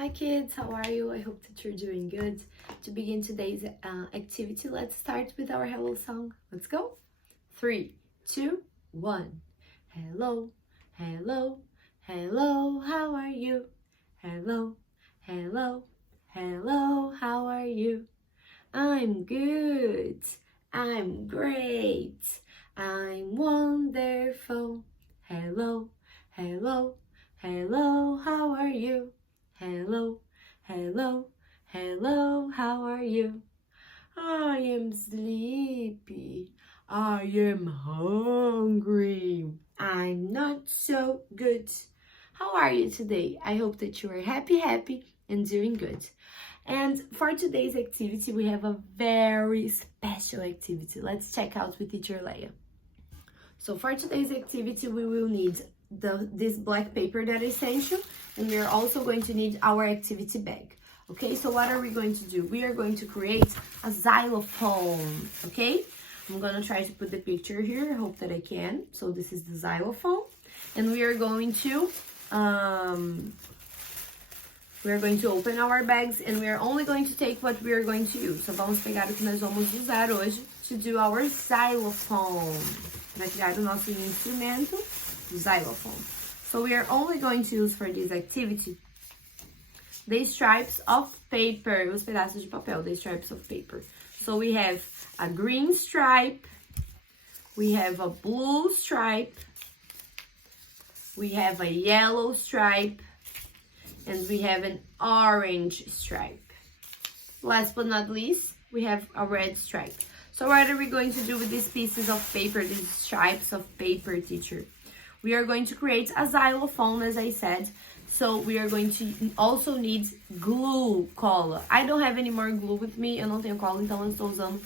Hi kids, how are you? I hope that you're doing good. To begin today's activity, let's start with our hello song. Let's go. 3, 2, 1. Hello, hello, hello, how are you? Hello, hello, hello, how are you? I'm good, I'm great, I'm wonderful. Hello, hello, hello, how are you? Hello, hello, hello, how are you? I am sleepy. I am hungry. I'm not so good. How are you today? I hope that you are happy and doing good. And for today's activity, we have a very special activity. Let's check out with teacher Leia. So for today's activity, we will need this black paper that I sent you, and we are also going to need our activity bag. Okay, so what are we going to do? We are going to create a xylophone, okay? I'm gonna try to put the picture here, I hope that I can. So this is the xylophone, and we are going to open our bags, and we are only going to take what we are going to use. So vamos pegar o que nós vamos usar hoje to do our xylophone. Para criar o nosso instrumento, xylophone. So we are only going to use for this activity the stripes of paper, os pedaços de papel, the stripes of paper. So we have a green stripe, we have a blue stripe, we have a yellow stripe, and we have an orange stripe. Last but not least, we have a red stripe. So what are we going to do with these pieces of paper, these stripes of paper, teacher? We are going to create a xylophone, as I said. So we are going to also need glue, cola. I don't have any more glue with me, eu não tenho cola, então eu estou usando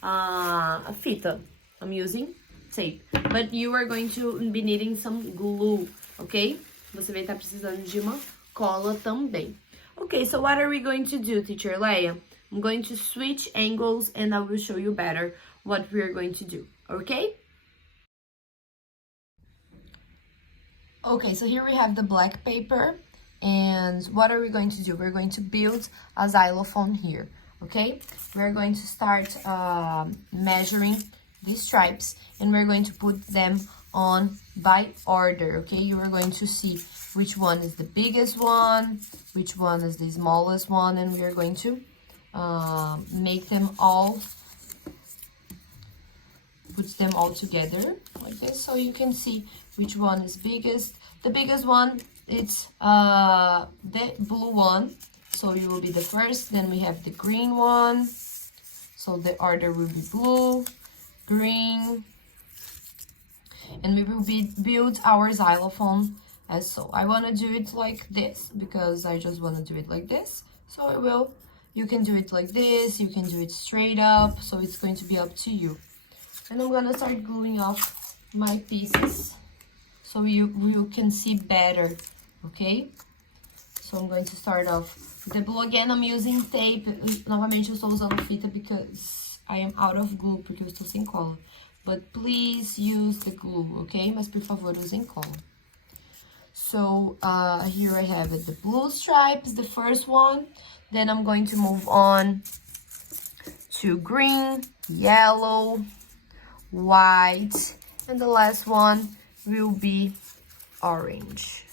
a fita. I'm using tape. But you are going to be needing some glue, okay? Você vai estar precisando de uma cola também. Okay, so what are we going to do, teacher Leia? I'm going to switch angles and I will show you better what we're going to do, okay? Okay, so here we have the black paper, and what are we going to do? We're going to build a xylophone here, okay? We're going to start measuring these stripes, and we're going to put them on by order, okay? You are going to see which one is the biggest one, which one is the smallest one, and we are going to make them all, put them all together like this, so you can see which one is biggest. The biggest one, it's the blue one, so you will be the first. Then we have the green one, so the order will be blue, green, and we will build our xylophone as so. I want to do it like this because I just want to do it like this, so I will. You can do it like this, you can do it straight up, so it's going to be up to you. And I'm gonna start gluing off my pieces so you can see better, okay? So I'm going to start off with the blue again. I'm using tape. Novamente eu estou usando fita because I am out of glue, porque eu estou sem cola. But please use the glue, okay? Mas por favor, usem cola. So here I have it, the blue stripes, the first one. Then I'm going to move on to green, yellow, white, and the last one will be orange.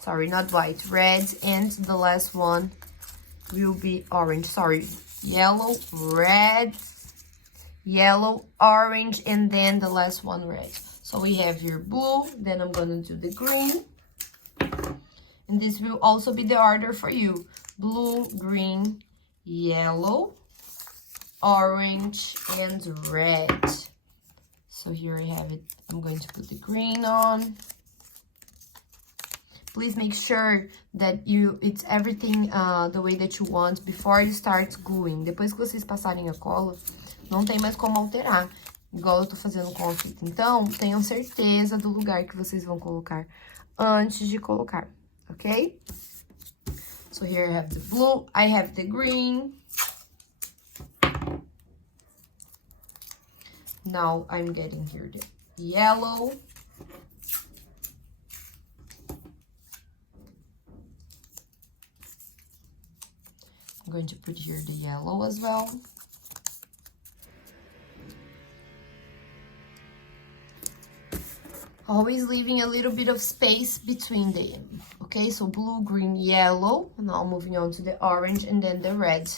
Sorry, not white, red, and the last one will be orange. Sorry, yellow, red, yellow, orange, and then the last one red. So we have here blue, then I'm gonna do the green, and this will also be the order for you. Blue, green, yellow, orange, and red. So here I have it. I'm going to put the green on. Please make sure that it's everything the way that you want before you start gluing. Depois que vocês passarem a cola, não tem mais como alterar, igual eu tô fazendo com a fita. Então, tenham certeza do lugar que vocês vão colocar antes de colocar, ok? So here I have the blue, I have the green. Now I'm getting here the yellow. I'm going to put here the yellow as well. Always leaving a little bit of space between them. Okay, so blue, green, yellow. Now moving on to the orange and then the red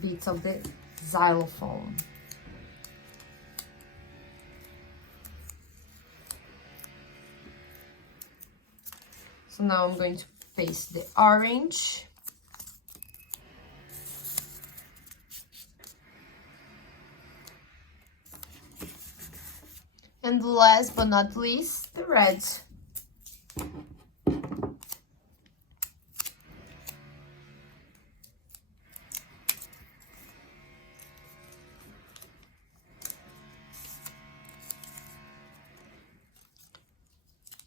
bits of the xylophone. So now I'm going to paste the orange. And last but not least, the red.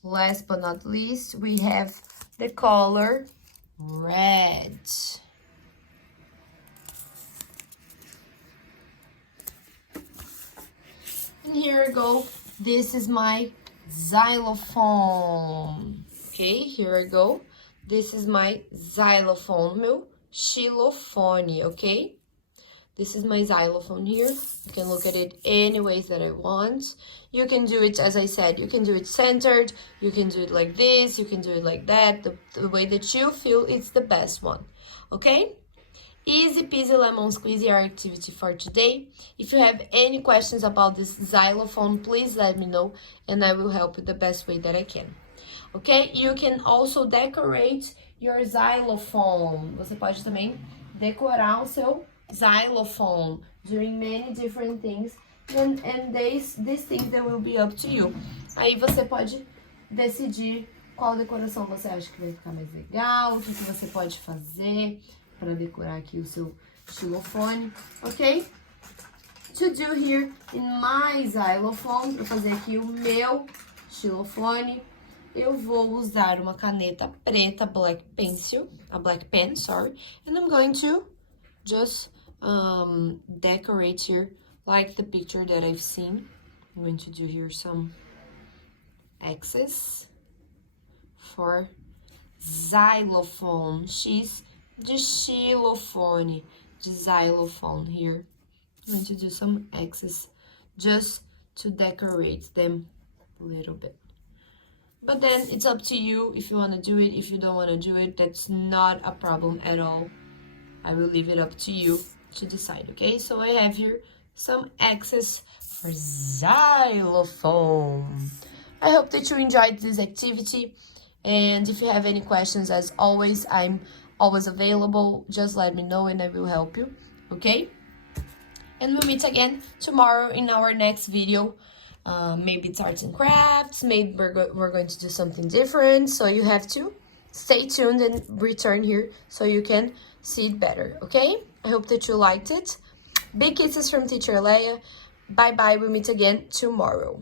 Last but not least, we have the color red. And here I go. This is my xylophone. Okay, here I go. This is my xylophone, meu xylophone, okay? This is my xylophone here. You can look at it any ways that I want. You can do it, as I said, you can do it centered. You can do it like this. You can do it like that. The way that you feel it's the best one, okay? Easy peasy lemon squeezy our activity for today. If you have any questions about this xylophone, please let me know and I will help you the best way that I can. Okay? You can also decorate your xylophone. Você pode também decorar o seu xylophone doing many different things and these things that will be up to you. Aí você pode decidir qual decoração você acha que vai ficar mais legal, o que você pode fazer para decorar aqui o seu xylophone, ok? To do here in my xylophone, para fazer aqui o meu xylophone, eu vou usar uma caneta preta, black pen, sorry, and I'm going to just decorate here like the picture that I've seen. I'm going to do here some X's for xylophone. X de xylophone, de xylophone here. I'm going to do some X's just to decorate them a little bit. But then it's up to you if you want to do it. If you don't want to do it, that's not a problem at all. I will leave it up to you to decide, okay? So I have here some X's for xylophone. I hope that you enjoyed this activity. And if you have any questions, as always, I'm always available. Just let me know and I will help you, okay? And we'll meet again tomorrow in our next video. Maybe it's arts and crafts, maybe we're going to do something different. So you have to stay tuned and return here so you can see it better, okay? I hope that you liked it. Big kisses from Teacher Leia. Bye-bye, we'll meet again tomorrow.